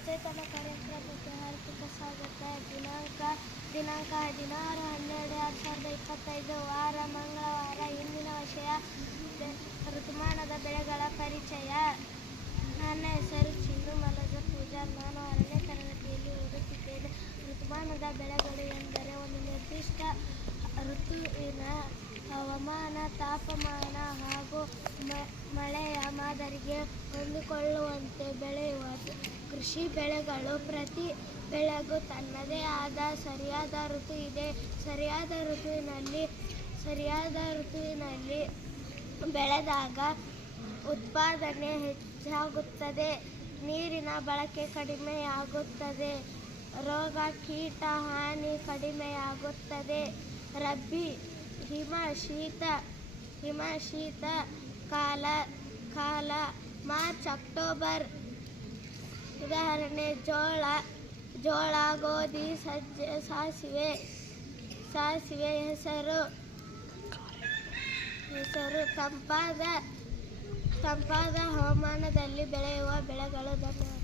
ಸಚೇತನ ಕಾರ್ಯಕ್ರಮಕ್ಕೆ ಹಾರ್ದಿಕ ಸ್ವಾಗತ. ದಿನಾಂಕ 16/12/2025 ವಾರ ಮಂಗಳವಾರ. ಇಂದಿನ ವಿಷಯ ಋತುಮಾನದ ಬೆಳೆಗಳ ಪರಿಚಯ. ನನ್ನ ಹೆಸರು ಚಿನ್ನು ಮಲಜ ಪೂಜಾರ್. ನಾನು 6ನೇ ತರಗತಿಯಲ್ಲಿ ಓದುತ್ತಿದ್ದೇನೆ. ಋತುಮಾನದ ಬೆಳೆಗಳು ಎಂದರೆ ಒಂದು ನಿರ್ದಿಷ್ಟ ಋತುವಿನ ಹವಾಮಾನ, ತಾಪಮಾನ ಹಾಗೂ ಮಳೆಯ ಮಾದರಿಗೆ ಹೊಂದಿಕೊಳ್ಳುವಂತೆ ಬೆಳೆಯುವುದು. ಕೃಷಿ ಬೆಳೆಗಳು. ಪ್ರತಿ ಬೆಳೆಗೂ ತನ್ನದೇ ಆದ ಸರಿಯಾದ ಋತು ಇದೆ. ಸರಿಯಾದ ಋತುವಿನಲ್ಲಿ ಬೆಳೆದಾಗ ಉತ್ಪಾದನೆ ಹೆಚ್ಚಾಗುತ್ತದೆ, ನೀರಿನ ಬಳಕೆ ಕಡಿಮೆಯಾಗುತ್ತದೆ, ರೋಗ ಕೀಟ ಹಾನಿ ಕಡಿಮೆಯಾಗುತ್ತದೆ. ರಬ್ಬಿ ಹಿಮ ಶೀತ ಕಾಲ ಮಾರ್ಚ್ ಅಕ್ಟೋಬರ್. ಉದಾಹರಣೆ ಜೋಳ, ಗೋಧಿ, ಸಜ್ಜೆ, ಸಾಸಿವೆ, ಹೆಸರು. ತಂಪಾದ ಹವಾಮಾನದಲ್ಲಿ ಬೆಳೆಯುವ ಬೆಳೆಗಳು. ಧನ್ಯವಾದ.